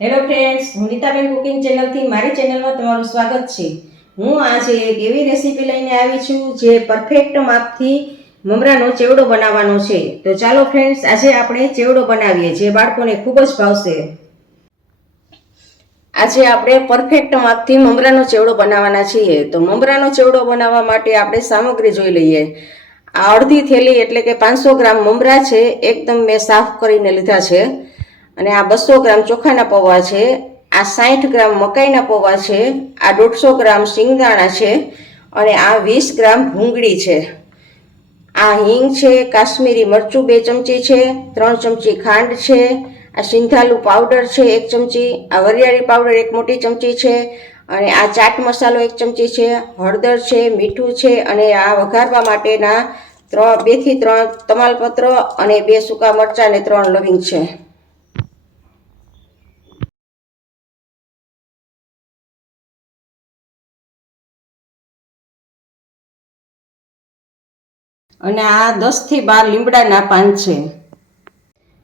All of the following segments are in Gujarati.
હેલો ફ્રેન્ડ્સ, હું નીતાબેન કુકિંગ ચેનલથી મારી ચેનલમાં તમારું સ્વાગત છે। હું આજે એક એવી રેસીપી લઈને આવી છું જે પરફેક્ટ માપથી મમરાનો ચેવડો બનાવવાનો છે। તો ચાલો ફ્રેન્ડ્સ, આજે આપણે ચેવડો બનાવીએ જે બાળકોને ખૂબ જ ભાવશે। આજે આપણે પરફેક્ટ માપથી મમરાનો ચેવડો બનાવવાના છીએ। તો મમરાનો ચેવડો બનાવવા માટે આપણે સામગ્રી જોઈ લઈએ। આ અડધી થેલી એટલે કે 500 ગ્રામ મમરા છે, એકદમ મેં સાફ કરીને લીધા છે। અને આ 200 ગ્રામ ચોખાના પૌવા છે, આ 60 ગ્રામ મકાઈના પૌવા છે, આ 150 ગ્રામ સિંગદાણા છે અને આ 20 ગ્રામ ભૂંગળી છે। આ હિંગ છે, કાશ્મીરી મરચું 2 ચમચી છે, 3 ચમચી ખાંડ છે, આ સિંધાલું પાવડર છે 1 ચમચી, આ વરિયાળી પાવડર 1 મોટી ચમચી છે અને આ ચાટ મસાલો 1 ચમચી છે, હળદર છે, મીઠું છે અને આ વઘારવા માટેના 2 થી 3 તમાલપત્ર અને 2 સૂકા મરચાં અને 3 લવિંગ છે। અને આ 10 થી 12 લીમડાના પાન છે।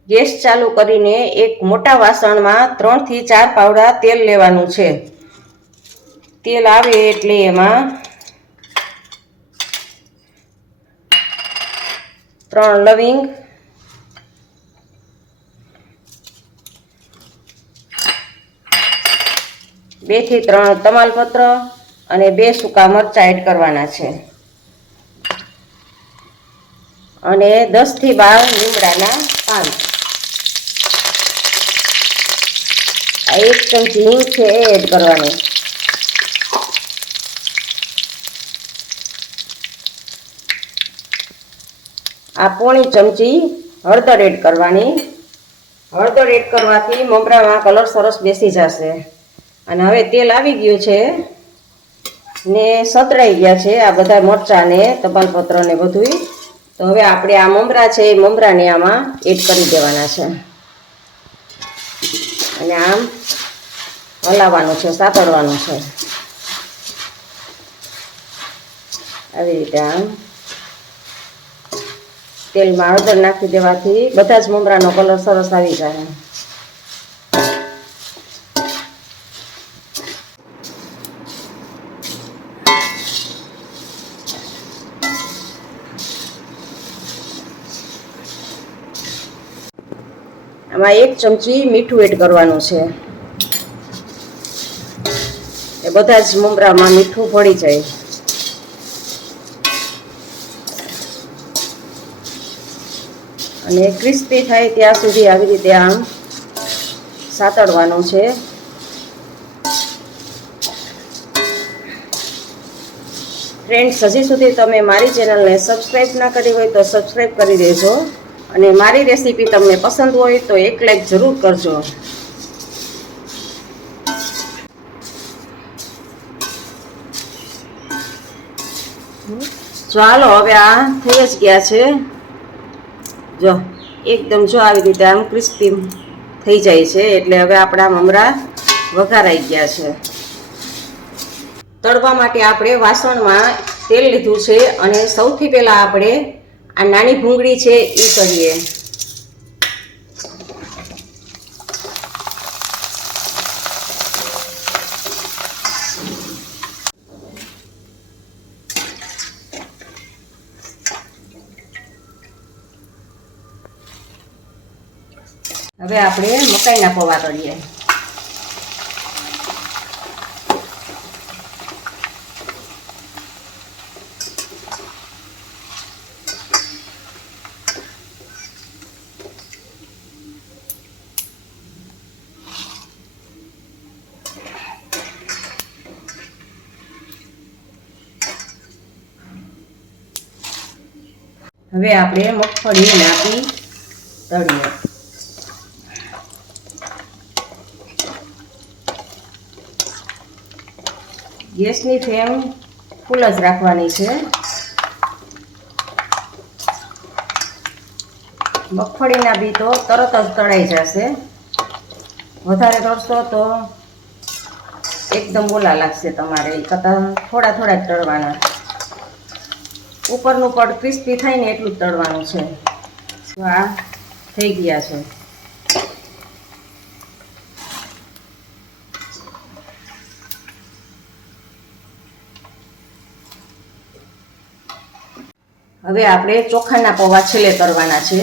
ગેસ ચાલુ કરીને એક મોટા વાસણમાં 3 થી 4 પાવડા તેલ લેવાનું છે। તેલ આવે એટલે એમાં 3 લવિંગ, 2 થી 3 તમાલપત્ર અને 2 સૂકા મરચાં એડ કરવાના છે અને 10 થી 12 લીમડાના પાન। આ 1 ચમચી હિંગ છે એ એડ કરવાની। આ પોણી ચમચી હળદર એડ કરવાની। હળદર એડ કરવાથી મમરામાં કલર સરસ બેસી જશે। અને હવે તેલ આવી ગયું છે ને સતળાઈ ગયા છે આ બધા મરચાં ને તમાલપત્ર ને બધું। તો હવે આપણે આ મમરા છે એ મમરાને આમાં એડ કરી દેવાના છે અને આમ હલાવવાનું છે, સાતળવાનું છે આવી રીતે। આમ તેલમાં હળદર નાખી દેવાથી બધા જ મમરાનો કલર સરસ આવી જાય। આમાં 1 ચમચી મીઠું એડ કરવાનું છે એ બધા જ મમરામાં મીઠું ભળી જાય। અને ક્રિસ્પી થાય ત્યાં સુધી આવી રીતે આમ સાતળવાનું છે। ફ્રેન્ડ્સ, હજી સુધી તમે મારી ચેનલને સબસ્ક્રાઈબ ના કરી હોય તો સબસ્ક્રાઈબ કરી દેજો અને મારી રેસીપી તમને પસંદ હોય તો એક લાઈક જરૂર કરજો। ચાલો હવે આ થઈ જ ગયા છે। જો એકદમ જો આવી રીતે આમ ક્રિસ્પી થઈ જાય છે એટલે હવે આપણા મમરા વઘારાઈ ગયા છે। તળવા માટે આપણે વાસણમાં તેલ લીધું છે અને સૌથી પહેલા આપણે આ નાની ભૂંગળી છે એ કરીએ। હવે આપણે મકાઈના પૌવા કરીએ। હવે આપણે મગફળી નાખી તળીએ। ગેસની ફ્લેમ ફૂલ જ રાખવાની છે। મગફળીના બી તો તરત જ તળાઈ જશે, વધારે તળશો તો એકદમ ઓલા લાગશે તમારે, એ કરતાં થોડા થોડા જ તળવાના। ઉપરનું પડ ક્રિસ્પી થાય ને એટલું જ તળવાનું છે। તો આ થઈ ગયા છે। હવે આપણે ચોખાના પૌવા છેલ્લે કરવાના છે.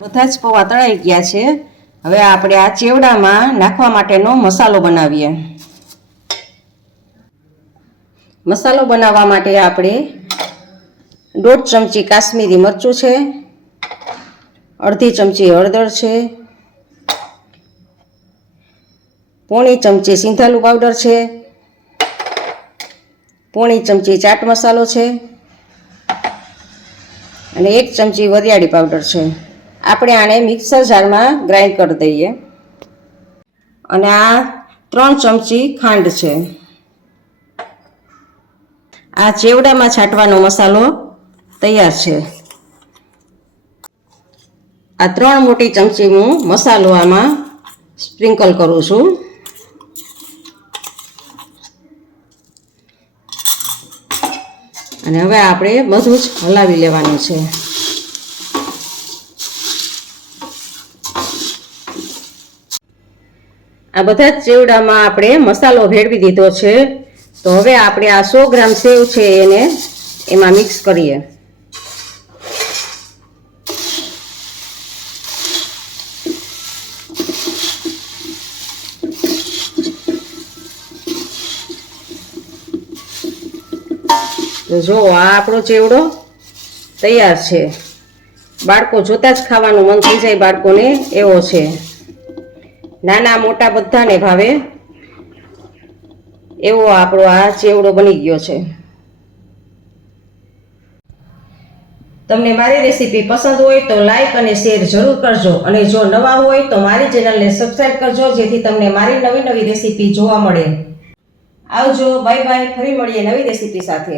બધા જ પૌવા તળાઈ ગયા છે. હવે આપણે આ ચેવડામાં નાખવા માટેનો મસાલો બનાવીએ. મસાલો બનાવવા માટે આપણે 1.5 ચમચી કાશ્મીરી મરચું છે, 1/2 ચમચી હળદર છે, 1/4 ચમચી સિંધાલું પાવડર છે, 1/4 ચમચી ચાટ મસાલો છે અને 1 ચમચી વરિયાળી પાવડર છે. આપણે આને મિક્સર જારમાં ગ્રાઇન્ડ કરી દઈએ. અને આ 3 ચમચી ખાંડ છે. આ ચેવડામાં છાંટવાનો મસાલો તૈયાર છે. આ 3 મોટી ચમચી હું મસાલો આમાં સ્પ્રિંકલ કરું છું. અને હવે આપણે બધું જ હલાવી લેવાનું છે. આ બધા જ ચેવડામાં આપણે મસાલો ભેળવી દીધો છે. તો હવે આપણે આ 100 ગ્રામ સેવ છે એને એમાં મિક્સ કરીએ. તો જો આ આપણો ચેવડો તૈયાર છે. બાળકો જોતા જ ખાવાનું મન થઈ જાય બાળકોને એવો છે. નાના મોટા બધાને ભાવે એવો આપણો આ ચેવડો બની ગયો છે. તમને મારી રેસીપી પસંદ હોય તો લાઈક અને શેર જરૂર કરજો. અને જો નવા હોય તો મારી ચેનલને સબસ્ક્રાઈબ કરજો, જેથી તમને મારી નવી રેસીપી જોવા મળે. આવજો, બાય બાય. ફરી મળીએ નવી રેસીપી સાથે.